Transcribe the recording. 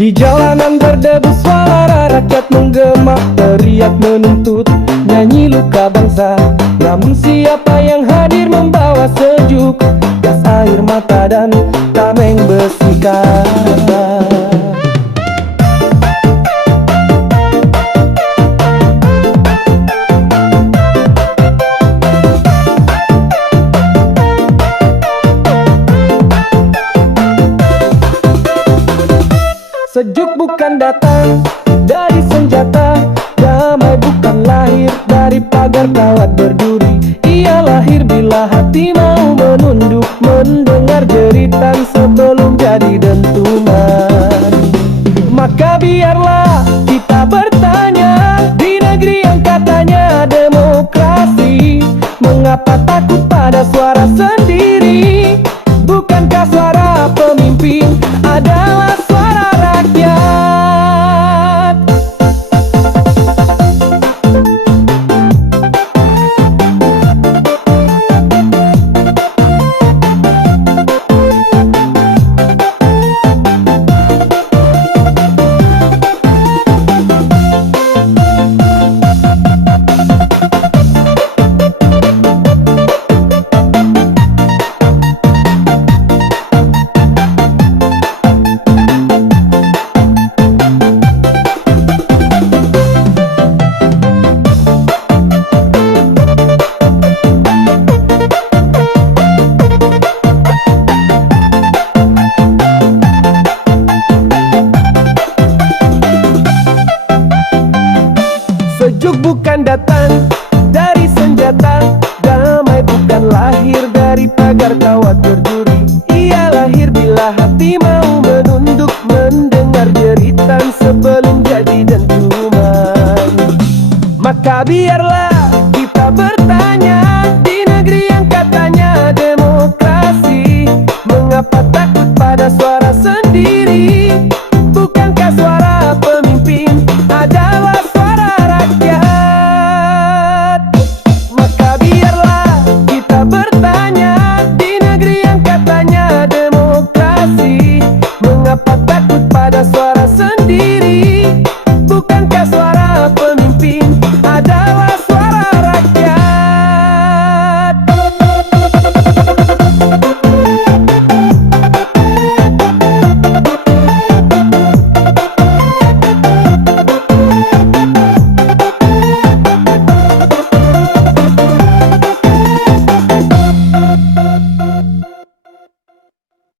Di jalanan berdebu suara rakyat menggema, teriak menuntut, nyanyi luka bangsa. Namun siapa yang hadir membawa sejuk, gas air mata dan tameng besikan. Sejuk bukan datang dari senjata, damai bukan lahir dari pagar kawat berduri. Ia lahir bila hati mau menunduk, mendengar jeritan sebelum jadi dentuman. Maka biarlah kita bertanya, di negeri yang katanya demokrasi, mengapa takut pada suara